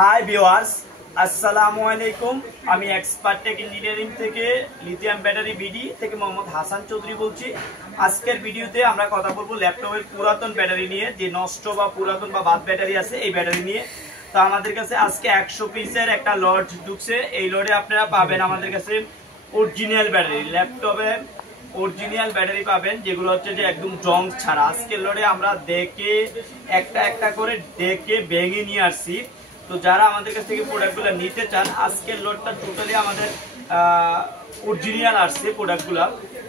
Hi viewers, আসসালামু আলাইকুম। আমি এক্সপার্ট টেক ইঞ্জিনিয়ারিং থেকে লিথিয়াম ব্যাটারি বিডি থেকে মোহাম্মদ হাসান চৌধুরী বলছি। আজকের ভিডিওতে আমরা কথা বলবো ল্যাপটপের পুরাতন ব্যাটারি নিয়ে, যে নষ্ট বা পুরাতন বা বাদ ব্যাটারি আছে এই ব্যাটারি নিয়ে। তো আমাদের কাছে আজকে 100 পিসের একটা লট ঢুকছে। এই লটে আপনারা পাবেন আমাদের কাছে অরিজিনাল ব্যাটারি, ল্যাপটপে অরিজিনাল ব্যাটারি পাবেন, যেগুলো হচ্ছে যে একদম জং ছাড়া। আজকের লটে আমরা দেখে একটা একটা করে দেখে ভেঙে নিয়ে আসছি। তো যারা আমাদের কাছ থেকে প্রোডাক্টগুলো নিতে চান, আজকের লটটা টোটালি আমাদের অরিজিনাল আসছে প্রোডাক্টগুলো।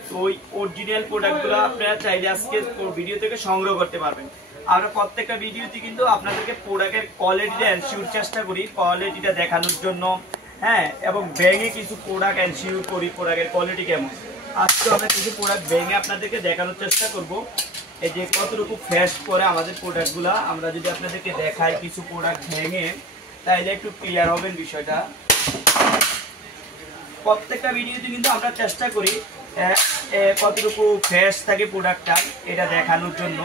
তো ওই অরিজিনাল প্রোডাক্টগুলো আপনারা চাইলে আজকে ভিডিও থেকে সংগ্রহ করতে পারবেন। আমরা প্রত্যেকটা ভিডিওতে কিন্তু আপনাদেরকে প্রোডাক্টের কোয়ালিটিটা এনশিওর চেষ্টা করি, কোয়ালিটিটা দেখানোর জন্য, হ্যাঁ, এবং ভেঙে কিছু প্রোডাক্ট এনশিওর করি প্রোডাক্টের কোয়ালিটি কেমন। আজকে আমরা কিছু প্রোডাক্ট ভেঙে আপনাদেরকে দেখানোর চেষ্টা করব, এই যে কতটুকু ফ্রেশ করে আমাদের প্রোডাক্টগুলো। আমরা যদি আপনাদেরকে দেখাই কিছু প্রোডাক্ট ভেঙে, তাইলে একটু ক্লিয়ার হবেন বিষয়টা। প্রত্যেকটা ভিডিওতে কিন্তু আমরা চেষ্টা করি কতটুকু ফ্রেশ থাকে প্রোডাক্টটা এটা দেখানোর জন্য।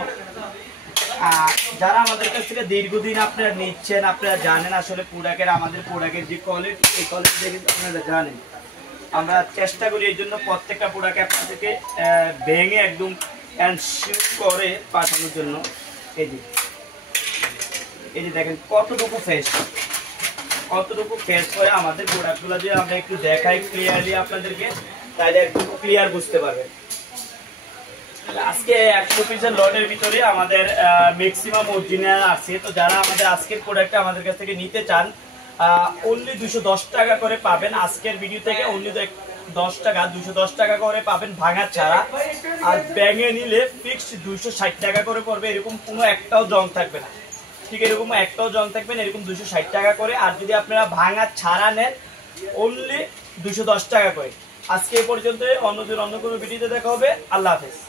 আর যারা আমাদের কাছ থেকে দীর্ঘদিন আপনারা নিচ্ছেন, আপনারা জানেন আসলে আমাদের প্রোডাক্টের যে কোয়ালিটি, এই কোয়ালিটিটা কিন্তু আপনারা জানেন। আমরা চেষ্টা করি এই জন্য প্রত্যেকটা প্রোডাক্ট আপনাদেরকে ভেঙে একদম এনশিওর করে পাঠানোর জন্য। এই যে দেখেন কতটুকু ফ্রেশ করে আমাদের প্রোডাক্টগুলো, যে আমরা একটু দেখাই ক্লিয়ারলি আপনাদেরকে, তাহলে একটু ক্লিয়ার বুঝতে পারবেন। আজকে 100 পিসের লটের ভিতরে আমাদের ম্যাক্সিমাম অরিজিনাল আছে। তো যারা আমাদের আজকের প্রোডাক্টটা আমাদের কাছ থেকে নিতে চান, অনলি 210 টাকা করে পাবেন। আজকের ভিডিও থেকে অনলি 210 টাকা করে পাবেন ভাঙা ছাড়া। আর ব্যাঙে নিলে ফিক্সড 260 টাকা করে পড়বে। এরকম কোনো একটাও জং থাকবে না, ঠিক এরকম একটাও জং থাকবে না, এরকম 260 টাকা করে। আর যদি আপনারা ভাঙা ছাড়া নেন, অনলি 210 টাকা করে। আজকে এই পর্যন্ত, অন্য কোনো ভিডিওতে দেখা হবে। আল্লাহ হাফেজ।